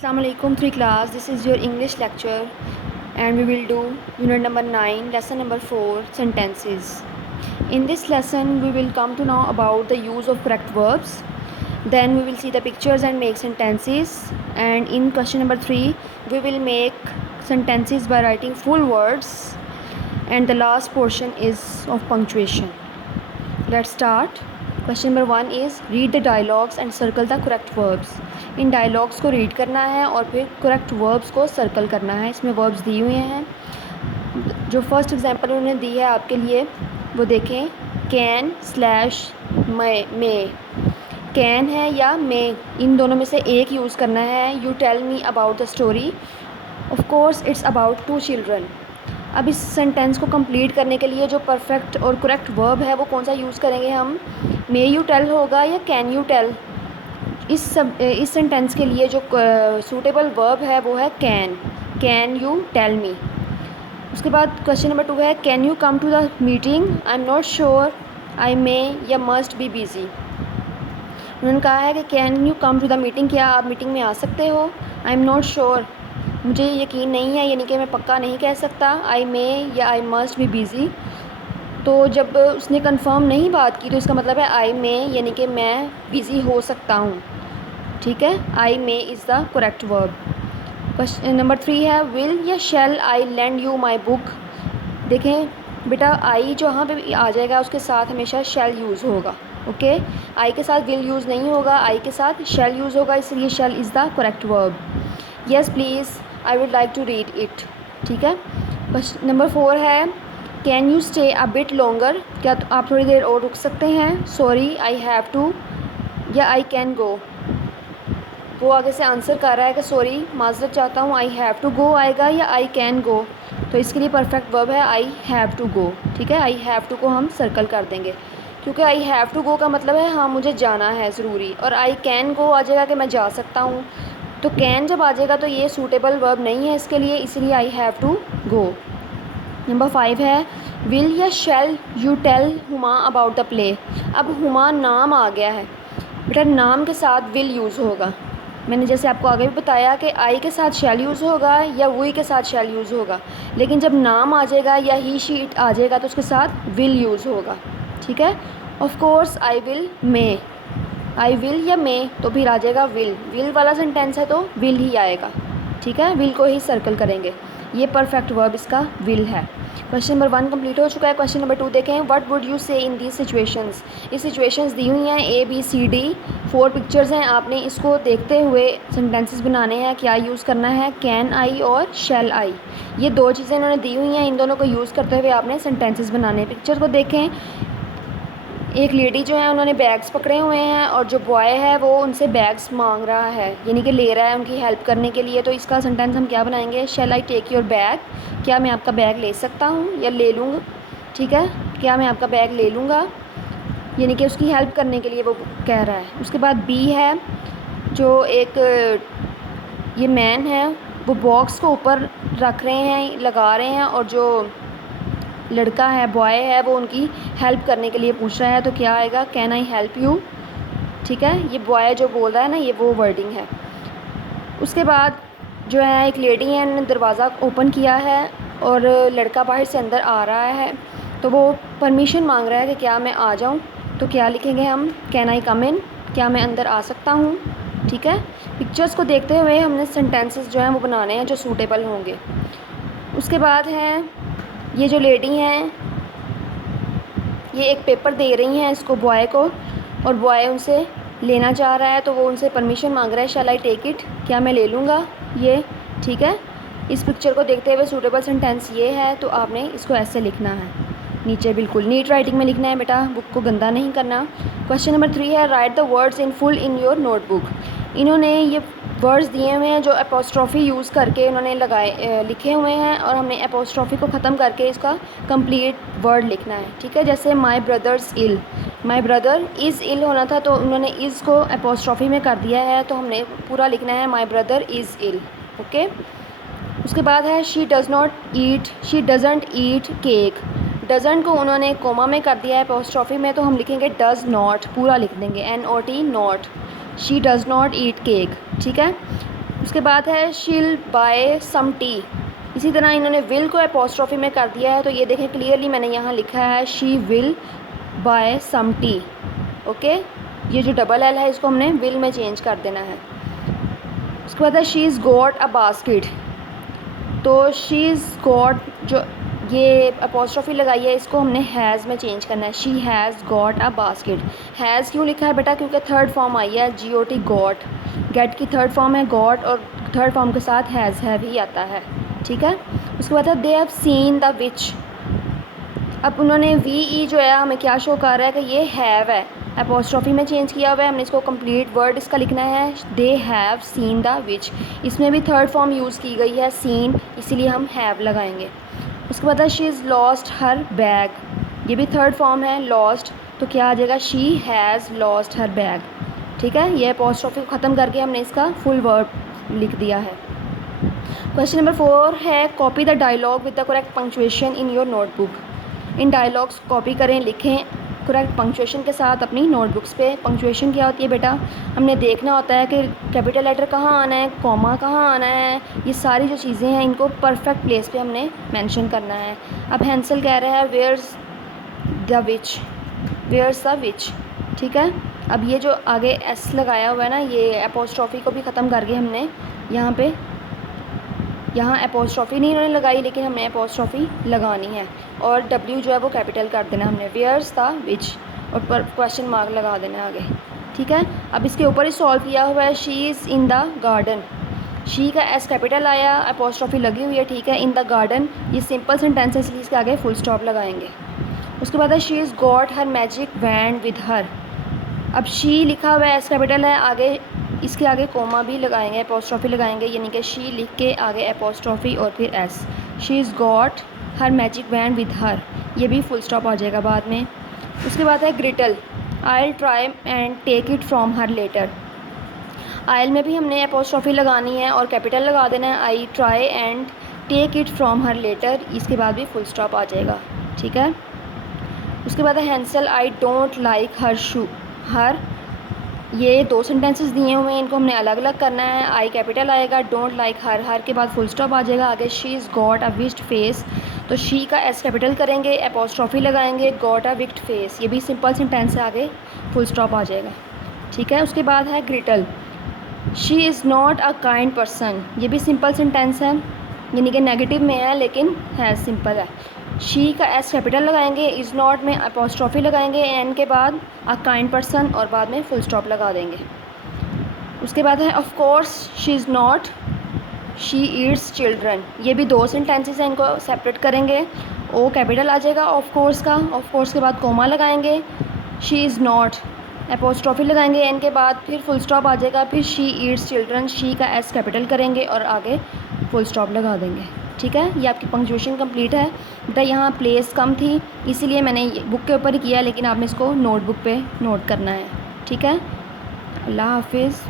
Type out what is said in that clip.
Assalamualaikum 3 class. This is your English lecture and we will do unit number 9, lesson number 4, sentences. In this lesson we will come to know about the use of correct verbs. Then we will see the pictures and make sentences, and in question number 3 we will make sentences by writing full words, and the last portion is of punctuation. Let's start. Question number 1 is read the dialogues and circle the correct verbs. In dialogues को read करना है और फिर correct verbs को circle करना है. इसमें verbs दिए हुए हैं. जो फर्स्ट एग्जांपल उन्होंने दी है आपके लिए वो देखें. Can slash may. कैन है या मे, इन दोनों में से एक यूज़ करना है. You tell me about the story. Of course it's about 2 children. अब इस सेंटेंस को कंप्लीट करने के लिए जो परफेक्ट और करेक्ट वर्ब है वो कौन सा यूज़ करेंगे हम. मे यू टेल होगा या कैन यू टेल. इस सेंटेंस के लिए जो सूटेबल वर्ब है वो है can. Can you tell me. उसके बाद क्वेश्चन नंबर 2 है can you come to the meeting. I am not sure I may या मस्ट बी बिज़ी. उन्होंने कहा है कि can you come to the meeting, क्या आप मीटिंग में आ सकते हो. आई एम नॉट श्योर, मुझे यकीन नहीं है, यानी कि मैं पक्का नहीं कह सकता. आई मे या आई मस्ट बी बिज़ी. तो जब उसने कंफर्म नहीं बात की तो इसका मतलब है आई मे, यानी कि मैं बिज़ी हो सकता हूँ. ठीक है, I may is the correct verb. Question number 3 है विल या shall I lend you my book. देखें बेटा, आई जो यहाँ पे आ जाएगा उसके साथ हमेशा शैल यूज़ होगा. ओके, आई के साथ विल यूज़ नहीं होगा, आई के साथ शैल यूज़ होगा, इसलिए shall is the correct verb. Yes please I would like to read it. ठीक है. क्वेश्चन नंबर 4 है can you stay a bit longer. क्या आप थोड़ी देर और रुक सकते हैं. सॉरी आई हैव टू या आई कैन गो. वो आगे से आंसर कर रहा है कि सॉरी माजरत चाहता हूँ. आई हैव टू गो आएगा या आई कैन गो. तो इसके लिए परफेक्ट वर्ब है आई हैव टू गो. ठीक है, आई हैव टू को हम सर्कल कर देंगे क्योंकि आई हैव टू गो का मतलब है हाँ मुझे जाना है ज़रूरी. और आई कैन गो आ जाएगा कि मैं जा सकता हूँ. तो कैन जब आ जाएगा तो ये सूटेबल वर्ब नहीं है इसके लिए, इसलिए I have to go. Number 5 है विल या shall you tell Huma about the play. अब हुमा नाम आ गया है बेटा, नाम के साथ विल यूज़ होगा. मैंने जैसे आपको आगे भी बताया कि आई के साथ शैल यूज़ होगा या वी के साथ शैल यूज़ होगा, लेकिन जब नाम आ जाएगा या ही शी इट आ जाएगा तो उसके साथ विल यूज़ होगा. ठीक है. Of course I will may. I will या मे तो फिर आ जाएगा विल. विल वाला सेंटेंस है तो विल ही आएगा. ठीक है, विल को ही सर्कल करेंगे. ये परफेक्ट वर्ब इसका विल है. क्वेश्चन नंबर 1 कंप्लीट हो चुका है. क्वेश्चन नंबर 2 देखें. What would you say in these situations. ये सिचुएशंस दी हुई हैं A B C D. 4 pictures हैं. आपने इसको देखते हुए सेंटेंसेस बनाने हैं. क्या यूज़ करना है, कैन आई और शैल आई. ये 2 चीज़ें इन्होंने दी हुई हैं, इन दोनों को यूज़ करते हुए आपने सेंटेंसेस बनाने हैं. पिक्चर को देखें. एक लेडी जो है उन्होंने बैग्स पकड़े हुए हैं और जो बॉय है वो उनसे बैग्स मांग रहा है, यानी कि ले रहा है उनकी हेल्प करने के लिए. तो इसका सेंटेंस हम क्या बनाएंगे. शैल आई टेक योर बैग. क्या मैं आपका बैग ले सकता हूँ या ले लूँगा. ठीक है, क्या मैं आपका बैग ले लूँगा, यानी कि उसकी हेल्प करने के लिए वो कह रहा है. उसके बाद बी है, जो एक ये मैन है वो बॉक्स को ऊपर रख रहे हैं, लगा रहे हैं, और जो लड़का है बॉय है वो उनकी हेल्प करने के लिए पूछ रहा है. तो क्या आएगा, कैन आई हेल्प यू. ठीक है, ये बॉय जो बोल रहा है ना ये वो वर्डिंग है. उसके बाद जो है एक लेडी है, उन्होंने दरवाज़ा ओपन किया है और लड़का बाहर से अंदर आ रहा है. तो वो परमिशन मांग रहा है कि क्या मैं आ जाऊं. तो क्या लिखेंगे हम, कैन आई कम इन. क्या मैं अंदर आ सकता हूं. ठीक है, पिक्चर्स को देखते हुए हमने सेंटेंसेस जो हैं वो बनाने हैं जो सूटेबल होंगे. उसके बाद है ये जो लेडी हैं ये एक पेपर दे रही हैं इसको बॉय को, और बॉय उनसे लेना चाह रहा है तो वो उनसे परमिशन मांग रहा है. शैल आई टेक इट. क्या मैं ले लूँगा ये. ठीक है, इस पिक्चर को देखते हुए सूटेबल सेंटेंस ये है. तो आपने इसको ऐसे लिखना है, नीचे बिल्कुल नीट राइटिंग में लिखना है बेटा, बुक को गंदा नहीं करना. क्वेश्चन नंबर 3 है right the words in full in your notebook. इन्होंने ये वर्ड्स दिए हुए हैं जो एपोस्ट्रॉफी यूज़ करके उन्होंने लिखे हुए हैं, और हमने एपोस्ट्रॉफी को ख़त्म करके इसका कंप्लीट वर्ड लिखना है. ठीक है, जैसे my brothers ill. My brother is ill होना था तो उन्होंने इज़ को एपोस्ट्रॉफी में कर दिया है, तो हमने पूरा लिखना है my brother is ill. Okay. उसके बाद है she does not eat. She doesn't eat cake. Doesn't को उन्होंने कोमा में कर दिया है एपोस्ट्रॉफी में, तो हम लिखेंगे डज़ नॉट, पूरा लिख देंगे NOT not. She does not eat cake. ठीक है. उसके बाद है शील बाय सम टी। इसी तरह इन्होंने विल को एपोस्ट्रॉफी में कर दिया है, तो ये देखें क्लियरली मैंने यहाँ लिखा है she will buy some tea. Okay, ये जो डबल एल है इसको हमने विल में चेंज कर देना है। उसके बाद है she is got a basket. तो शी इज़ गॉट, जो ये अपोस्ट्रॉफी लगाई है इसको हमने हैज़ में चेंज करना है। She has got a basket. Has क्यों लिखा है बेटा? क्योंकि थर्ड फॉर्म आई है GOT गॉट। गेट की थर्ड फॉर्म है गॉट और थर्ड फॉर्म के साथ हैव ही आता है। ठीक है। उसके बाद है they have seen the which. अब उन्होंने VE जो है हमें क्या शो कर रहा है कि ये हैव है, अपोस्ट्रॉफी में चेंज किया हुआ है। हमने इसको कंप्लीट वर्ड इसका लिखना है they have seen the which. इसमें भी थर्ड फॉर्म यूज़ की गई है सीन, इसीलिए हम हैव लगाएंगे। उसके बाद है she is lost her bag. ये भी थर्ड फॉर्म है लॉस्ट, तो क्या आ जाएगा? She has lost her bag. ठीक है, ये अपोस्ट्रॉफी को ख़त्म करके हमने इसका फुल वर्ड लिख दिया है। क्वेश्चन नंबर 4 है copy the dialogue with the correct punctuation in your notebook. इन डायलॉग्स कॉपी करें, लिखें करेक्ट पंक्चुएशन के साथ अपनी नोटबुक्स पे। पंक्चुएशन क्या होती है बेटा? हमने देखना होता है कि कैपिटल लेटर कहाँ आना है, कॉमा कहाँ आना है, ये सारी जो चीज़ें हैं इनको परफेक्ट प्लेस पे हमने मेंशन करना है। अब हैंसल कह रहा है where's the witch, where's the witch. ठीक है, अब ये जो आगे S लगाया हुआ है ना, ये अपोस्ट्रॉफी को भी ख़त्म करके हमने यहाँ पे, यहाँ अपोस्ट्रॉफी नहीं इन्होंने लगाई लेकिन हमने अपोस्ट्रॉफी लगानी है और W जो है वो कैपिटल कर देना हमने, वेयर्स द विच, और पर क्वेश्चन मार्क लगा देना आगे। ठीक है, अब इसके ऊपर ही सॉल्व किया हुआ है she is in the garden. She का S कैपिटल आया, अपोस्ट्रॉफी लगी हुई है। ठीक है, इन द गार्डन ये सिंपल सेंटेंस है इसलिए इसके आगे फुल स्टॉप लगाएंगे। उसके बाद है she is got her magic wand with her. अब शी लिखा हुआ है S कैपिटल है, आगे इसके आगे कोमा भी लगाएंगे, अपोस्ट्रॉफी लगाएंगे, यानी कि शी लिख के आगे अपोस्ट्रॉफी और फिर S। She is got her magic wand with her, ये भी फुल स्टॉप आ जाएगा बाद में। उसके बाद है ग्रिटल, I will try and take it from her letter. I'll में भी हमने अपोस्ट्रॉफी लगानी है और कैपिटल लगा देना है, I try and take it from her letter, इसके बाद भी फुल स्टॉप आ जाएगा। ठीक है, उसके बाद है हैंसल, आई डोंट लाइक हर शू हर। ये दो सेंटेंसेस दिए हुए हैं, इनको हमने अलग अलग करना है। आई कैपिटल आएगा, डोंट लाइक हर, हर के बाद फुल स्टॉप आ जाएगा। आगे she is got a wicked face, तो शी का S कैपिटल करेंगे, अपोस्ट्रॉफी लगाएंगे, गॉट अ विक्ड फेस, ये भी सिंपल सेंटेंस है, आगे फुल स्टॉप आ जाएगा। ठीक है, उसके बाद है ग्रिटल, she is not a kind person. ये भी सिंपल सेंटेंस है, यानी कि नेगेटिव में है लेकिन है सिंपल है। शी का S कैपिटल लगाएंगे, इज़ नॉट में अपोस्ट्रॉफी लगाएंगे, एन के बाद अ काइंड पर्सन और बाद में फुल स्टॉप लगा देंगे। उसके बाद है of course she is not she Yeats children. ये भी दो सेंटेंसेस हैं, इनको सेपरेट करेंगे। ओ कैपिटल आ जाएगा ऑफ कोर्स का, ऑफ कोर्स के बाद कोमा लगाएंगे, शी इज़ नॉट, अपोस्ट्रॉफी लगाएंगे एन के बाद, फिर फुल स्टॉप आ जाएगा, फिर शी ईट्स चिल्ड्रन, शी का S कैपिटल करेंगे और आगे फुल स्टॉप लगा देंगे। ठीक है, ये आपकी पंक्चुएशन कंप्लीट है बेटा। यहाँ प्लेस कम थी इसीलिए मैंने बुक के ऊपर ही किया, लेकिन आपने इसको नोटबुक पे नोट करना है। ठीक है, अल्लाह हाफिज़।